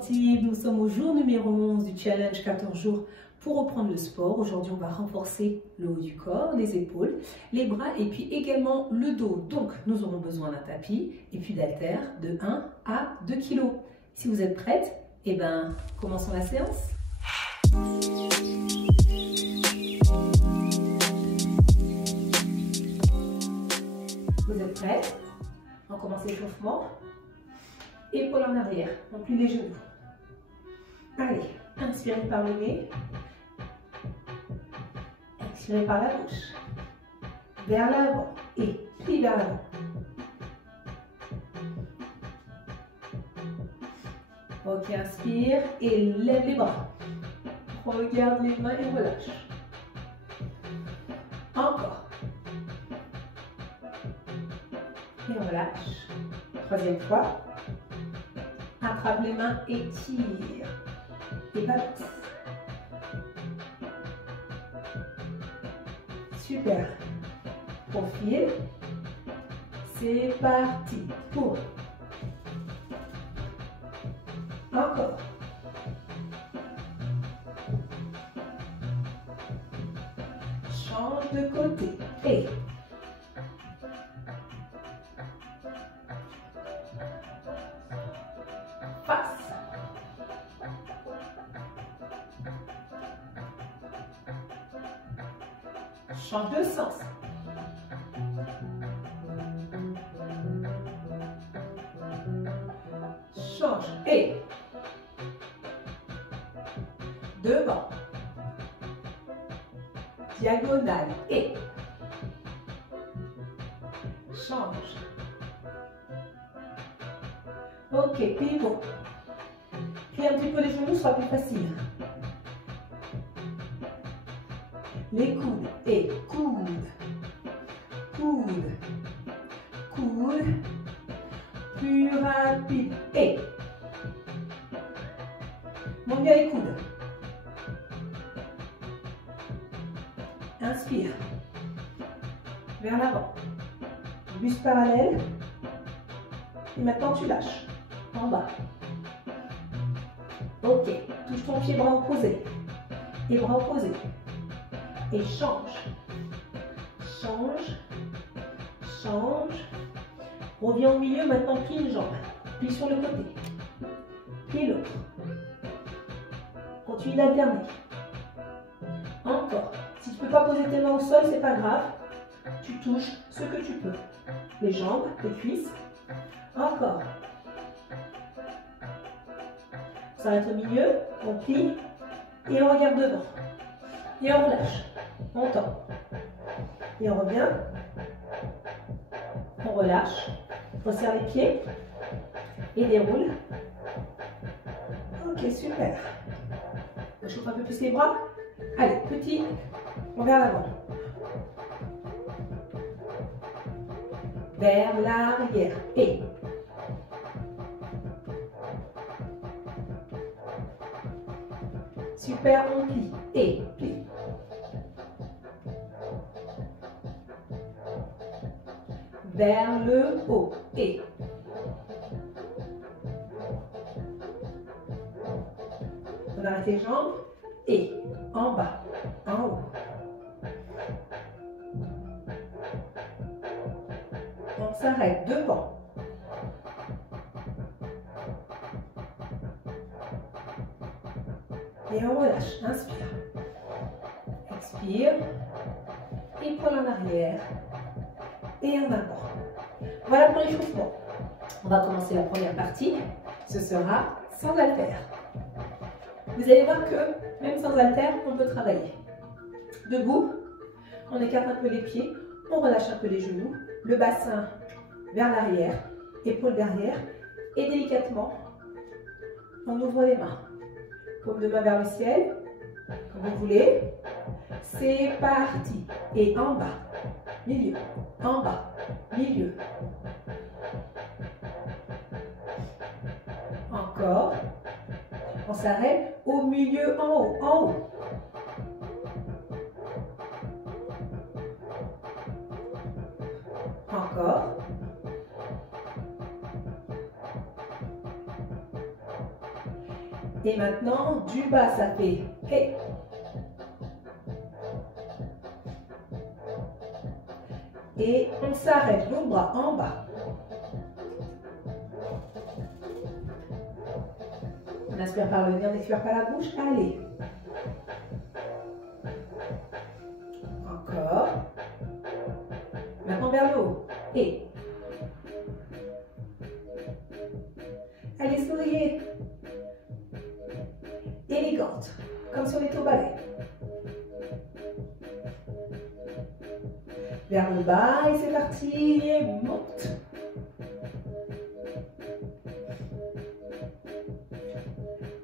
sportive, nous sommes au jour numéro 11 du challenge 14 jours pour reprendre le sport. Aujourd'hui, on va renforcer le haut du corps, les épaules, les bras et puis également le dos. Donc, nous aurons besoin d'un tapis et puis d'haltères de 1 à 2 kg. Si vous êtes prête, eh ben, commençons la séance. Vous êtes prête? On commence l'échauffement. Épaules en arrière, on plie les genoux. Allez, inspirez par le nez. Expirez par la bouche. Vers l'avant et plie vers l'avant. Ok, inspire et lève les bras. Regarde les mains et relâche. Encore. Et on relâche. Troisième fois. Attrape les mains et tire. Et balance. Super. Profil. C'est parti. Pour. Encore. Change de côté. Et. Passe. Change de sens. Change. Et. Devant. Diagonale. Et. Change. Ok, pivot. Puis un petit peu les genoux, ce sera plus facile. Les coudes et coude, coude, coude, plus rapide et monte bien les coudes. Inspire, vers l'avant, buste parallèle et maintenant tu lâches, en bas. Ok, touche ton pied, bras opposés et bras opposés. Et change, change, change. Reviens au milieu, maintenant plie une jambe. Plie sur le côté. Plie l'autre. Continue d'alterner. Encore. Si tu ne peux pas poser tes mains au sol, c'est pas grave. Tu touches ce que tu peux. Les jambes, les cuisses. Encore. On s'arrête au milieu, on plie et on regarde devant. Et on relâche. On tend. Et on revient. On relâche. On serre les pieds. Et déroule. Ok, super. On chauffe un peu plus les bras. Allez, petit. On vers l'avant. Vers l'arrière. Et. Super, on plie. Et plie. Vers le haut et on arrête les jambes et en bas, en haut. On s'arrête devant. Et on relâche. Inspire. Expire. Épaule en arrière. Et en avant. Voilà pour l'échauffement. On va commencer la première partie. Ce sera sans haltères. Vous allez voir que même sans haltères, on peut travailler. Debout, on écarte un peu les pieds, on relâche un peu les genoux, le bassin vers l'arrière, épaules derrière, et délicatement, on ouvre les mains. Paume de main vers le ciel, comme vous voulez. C'est parti. Et en bas, milieu, en bas, milieu. Encore. On s'arrête au milieu, en haut, en haut. Encore. Et maintenant, du bas, ça fait et. Et on s'arrête, l'autre bras en bas. On inspire par le nez, on expire par la bouche. Allez. Encore. Maintenant vers le haut. Et. Allez, souriez. Élégante, comme si on était au ballet. Vers le bas et c'est parti. Et monte.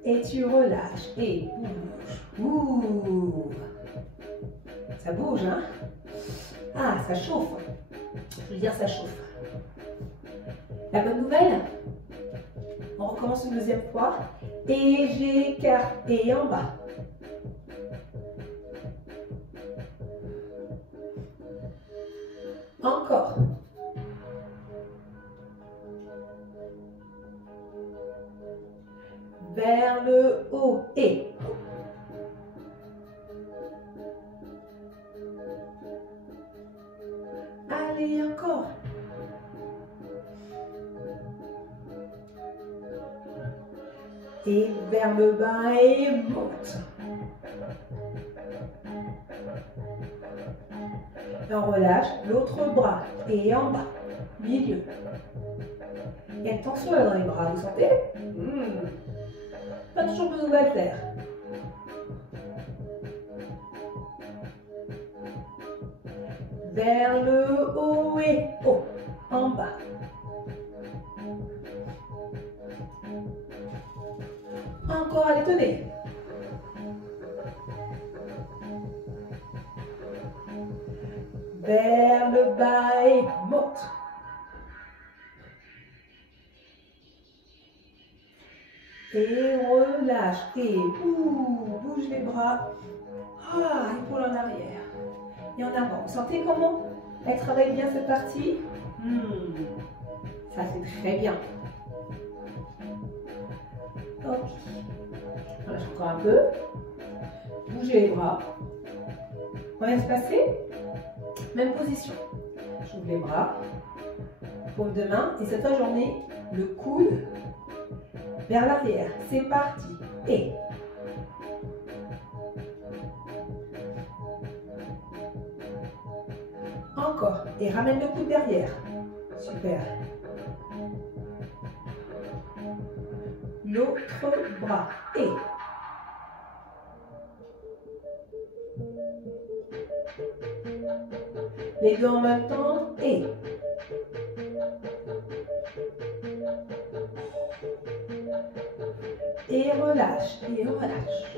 Et tu relâches et bouge. Ouh. Ça bouge, hein? Ah, ça chauffe. Je veux dire, ça chauffe. La bonne nouvelle, on recommence une deuxième fois. Et j'écarte et en bas. Encore. Vers le haut et. Allez, encore. Et vers le bas et monte. Et on relâche l'autre bras et en bas, milieu. Il y a une tension là dans les bras, vous sentez? Pas toujours besoin de faire. Vers le haut et haut, en bas. Encore, allez, tenez. Vers le bas et monte. Et relâche. Et bouge les bras. Ah, épaule en arrière. Et en avant. Vous sentez comment elle travaille bien cette partie? Ça fait très bien. Ok. On lâche encore un peu. Bougez les bras. On vient se passer. Même position. J'ouvre les bras. Paume de main. Et cette fois, j'en mets le coude vers l'arrière. C'est parti. Et. Encore. Et ramène le coude derrière. Super. L'autre bras. Et. Les deux en même temps. Et. Et relâche. Et relâche.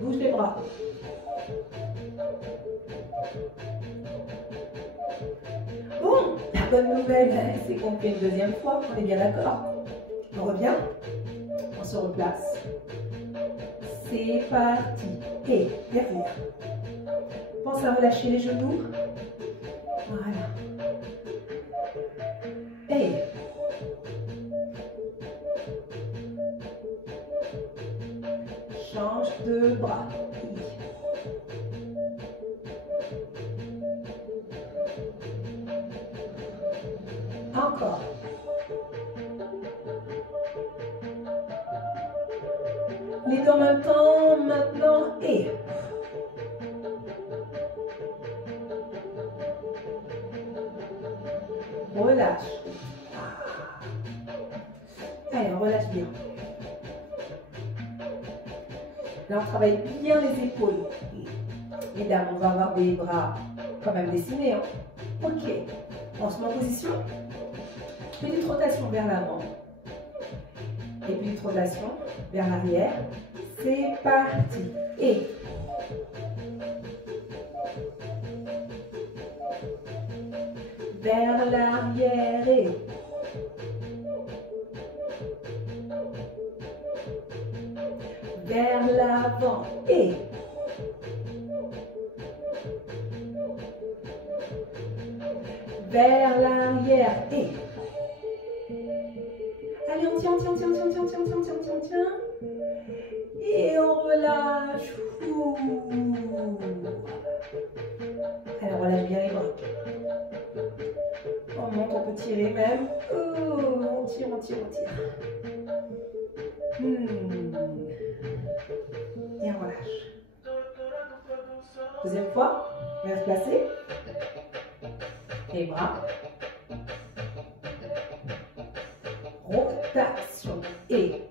Bouge les bras. Bon, la bonne nouvelle, c'est qu'on fait une deuxième fois. On est bien d'accord? On revient. On se replace. C'est parti. Et derrière. Pense à relâcher les genoux. Voilà. Et. Change de bras. Encore. Les deux en même temps, maintenant, et. Relâche. Allez, on relâche bien. Là, on travaille bien les épaules. Mesdames, on va avoir des bras quand même dessinés. Hein. Ok. On se met en position. Petite rotation vers l'avant. Et petite rotation vers l'arrière. C'est parti. Et. Vers l'arrière et. Vers l'avant et. Vers l'arrière et. Allez, on tiens. Et on relâche. Allez, on relâche bien les bras. On monte, on peut tirer même. On tire. Et on relâche. Deuxième fois, on va se placer. Les bras. Rotation. Et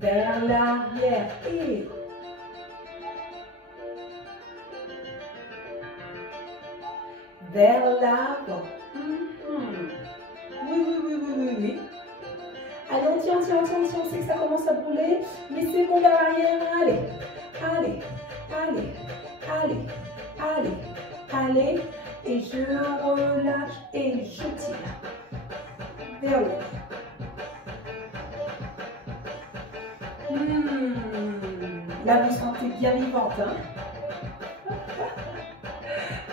vers l'arrière. Et vers l'avant. Oui. Allez, on tient, on sait que ça commence à brûler, mais c'est bon vers l'arrière. Allez, et je relâche et je tire. Vers le haut. Là, vous sentez bien vivante, hein?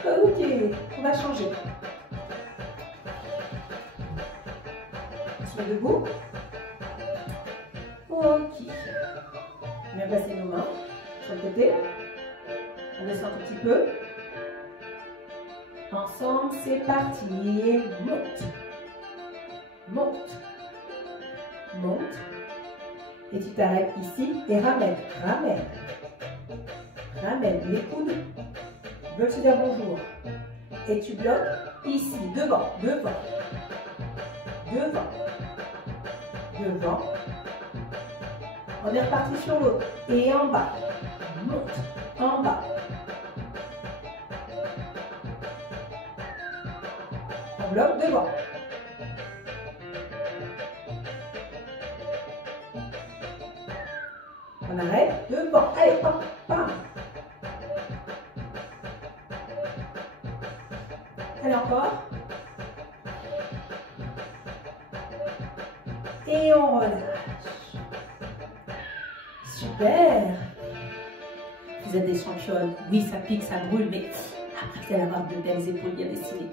Ok, on va changer. On se met debout. Ok. On va passer nos mains sur le côté. On descend un tout petit peu. Ensemble, c'est parti. Et monte. Et tu t'arrêtes ici et ramène. Les coudes veulent se dire bonjour. Et tu bloques ici, devant. On est reparti sur l'autre. Et en bas. Monte. En bas. On bloque devant. On arrête devant. Allez, pam. Allez, encore. Et on relâche. Super. Vous êtes des championnes. Oui, ça pique, ça brûle, mais après, vous allez avoir de belles épaules bien dessinées.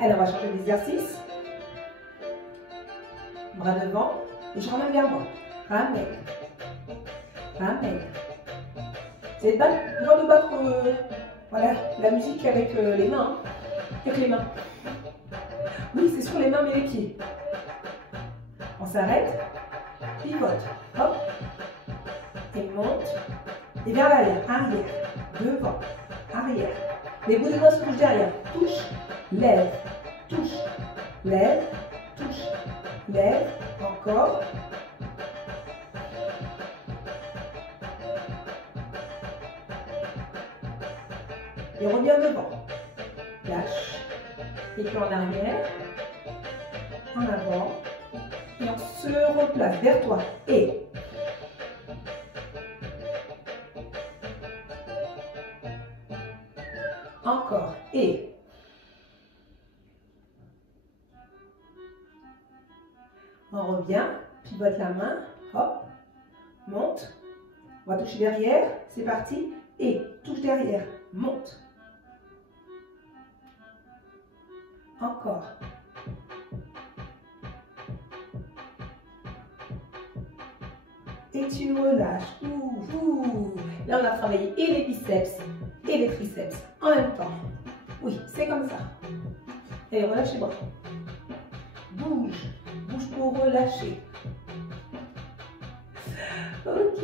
Alors, on va changer d'exercice. Bras devant. Et je ramène vers moi. Ramène. Vous avez le droit de battre voilà, la musique avec les mains. Avec les mains. Oui, c'est sur les mains mais les pieds. On s'arrête. Pivote. Hop. Et monte. Et vers l'arrière. Arrière. Devant. Arrière. Les bouts de doigts se touchent derrière. Touche. Lève. Touche. Lève. Touche. Lève. Encore. Et on revient devant. Lâche. Et puis en arrière. En avant. Et on se replace vers toi. Et. Encore. Et. On revient, pivote la main, hop, monte, on va toucher derrière, c'est parti, et touche derrière, monte. Encore. Et tu relâches. Là, on a travaillé et les biceps et les triceps en même temps. Oui, c'est comme ça. Et relâche les bras. Bouge pour relâcher. Ok.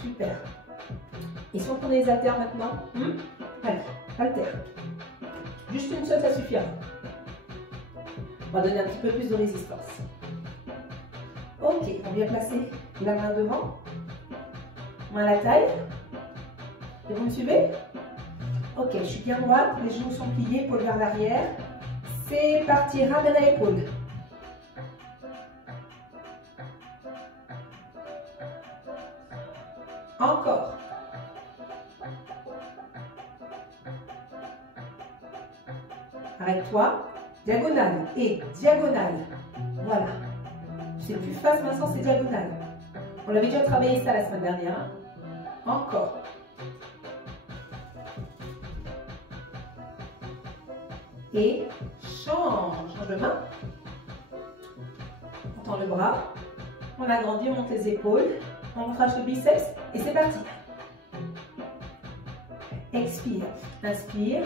Super. Et si on prend les haltères maintenant, allez, haltères. Juste une seule, ça suffira. On va donner un petit peu plus de résistance. Ok, on vient placer la main devant, main à la taille. Et vous me suivez? Ok, je suis bien droite, les genoux sont pliés, épaules vers l'arrière. C'est parti, ramène à l'épaule. Encore. Arrête-toi. Diagonale et diagonale. Voilà. C'est plus face maintenant, c'est diagonale. On avait déjà travaillé ça la semaine dernière. Encore. Et change de main. On tend le bras. On agrandit, on monte les épaules. On rentrache le biceps et c'est parti. Expire. Inspire.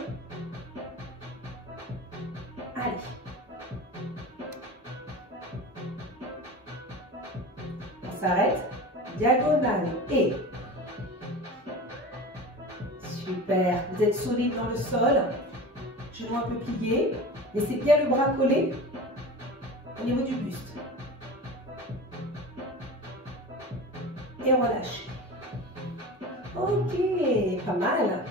Allez. On s'arrête. Diagonale et. Super. Vous êtes solide dans le sol. Genoux un peu pliés. Laissez bien le bras collé au niveau du buste. Et on relâche. Ok, pas mal.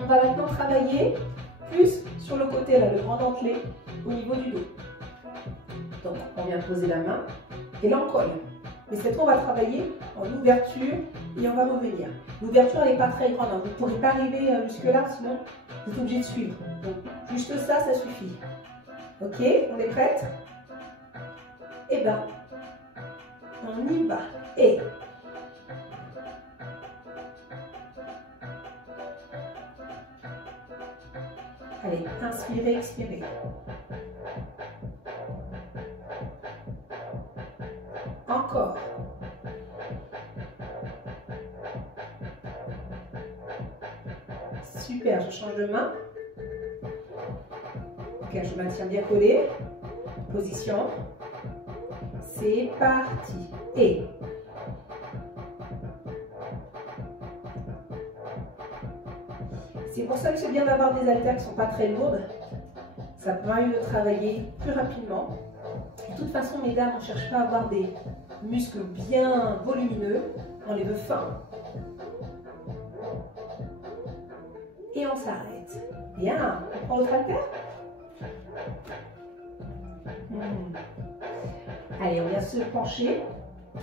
On va maintenant travailler plus sur le côté, là, le grand dentelé, au niveau du dos. Donc, on vient poser la main et là, on colle. Mais cette fois, on va travailler en ouverture et on va revenir. L'ouverture, elle n'est pas très grande. Hein. Vous ne pourrez pas arriver jusque-là, sinon vous êtes obligé de suivre. Donc, juste ça, ça suffit. Ok, on est prête? Eh bien, on y va. Et allez, inspirez, expirez. Encore. Super, je change de main. Ok, je maintiens bien collé. Position. C'est parti. Et c'est pour ça que c'est bien d'avoir des haltères qui ne sont pas très lourdes. Ça permet de travailler plus rapidement. De toute façon, mesdames, on ne cherche pas à avoir des muscles bien volumineux. On les veut fins. Et on s'arrête. Bien. On prend l'autre haltère. Allez, on vient se pencher.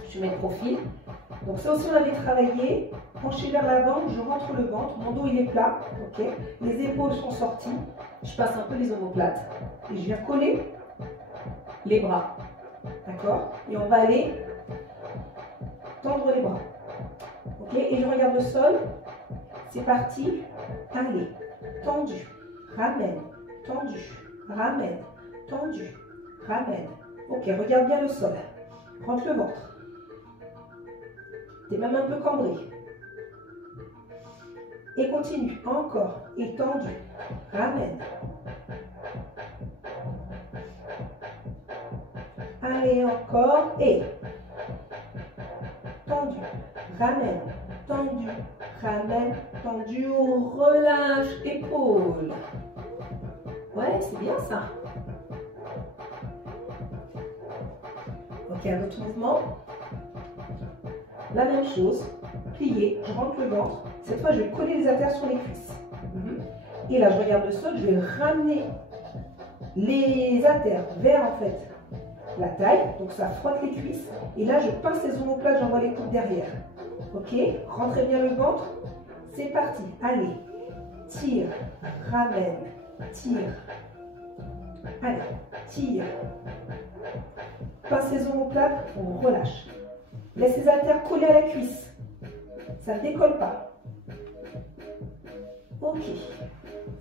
Je mets le profil. Donc ça aussi, on avait travaillé. Pencher vers l'avant, je rentre le ventre. Mon dos, il est plat. Okay. Les épaules sont sorties. Je passe un peu les omoplates. Et je viens coller les bras. D'accord? Et on va aller tendre les bras. Ok? Et je regarde le sol. C'est parti. Allez. Tendu. Ramène. Tendu. Ramène. Tendu. Ramène. Ok, regarde bien le sol. Rentre le ventre. T'es même un peu cambré. Et continue. Encore. Et tendu. Ramène. Allez, encore. Et tendu. Ramène. Tendu. Ramène. Tendu. Relâche. Épaule. Ouais, c'est bien ça. Ok, un autre mouvement. La même chose. Plier. Je rentre le ventre. Cette fois, je vais coller les haltères sur les cuisses. Et là, je regarde le sol. Je vais ramener les haltères vers, en fait, la taille. Donc, ça frotte les cuisses. Et là, je pince les omoplates. J'envoie les coudes derrière. Ok. Rentrez bien le ventre. C'est parti. Allez. Tire. Ramène. Tire. Allez. Tire. Pince les omoplates. On relâche. Laisse les haltères coller à la cuisse. Ça ne décolle pas. Ok.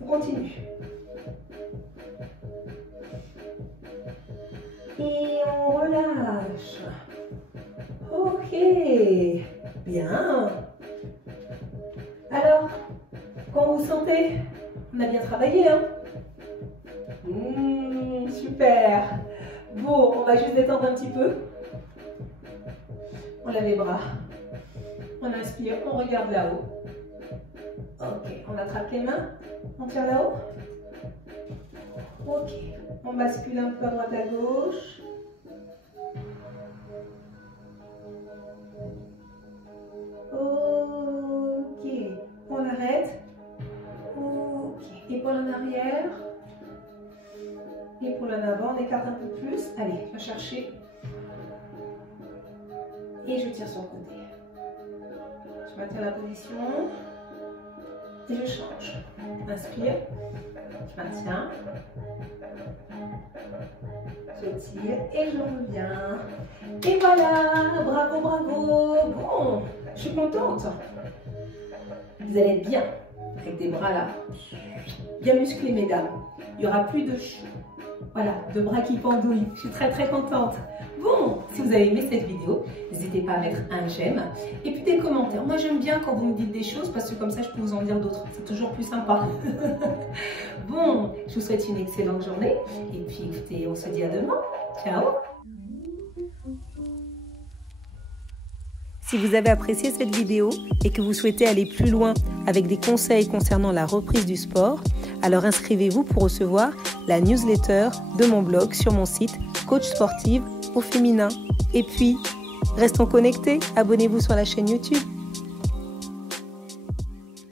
On continue. Et on relâche. Ok. Bien. Alors, quand vous sentez, on a bien travaillé, hein? Super. Bon, on va juste détendre un petit peu. On lève les bras. On inspire, on regarde là-haut. Ok, on attrape les mains. On tire là-haut. Ok, on bascule un peu à droite à gauche. Ok, on arrête. Ok, épaule en arrière. Épaule en avant, on écarte un peu plus. Allez, on va chercher. Et je tire sur le côté. Je maintiens la position. Et je change. Inspire. Je maintiens. retire et je reviens. Et voilà, bravo, bravo. Bon, je suis contente. Vous allez être bien avec des bras là, bien musclés, mesdames. Il n'y aura plus de bras qui pendouillent. Je suis très très contente. Bon, si vous avez aimé cette vidéo, n'hésitez pas à mettre un j'aime et puis des commentaires. Moi, j'aime bien quand vous me dites des choses parce que comme ça, je peux vous en dire d'autres. C'est toujours plus sympa. Bon, je vous souhaite une excellente journée et puis écoutez, on se dit à demain. Ciao. Si vous avez apprécié cette vidéo et que vous souhaitez aller plus loin avec des conseils concernant la reprise du sport, alors inscrivez-vous pour recevoir la newsletter de mon blog sur mon site Coach Sportive au féminin. Et puis, restons connectés, abonnez-vous sur la chaîne YouTube.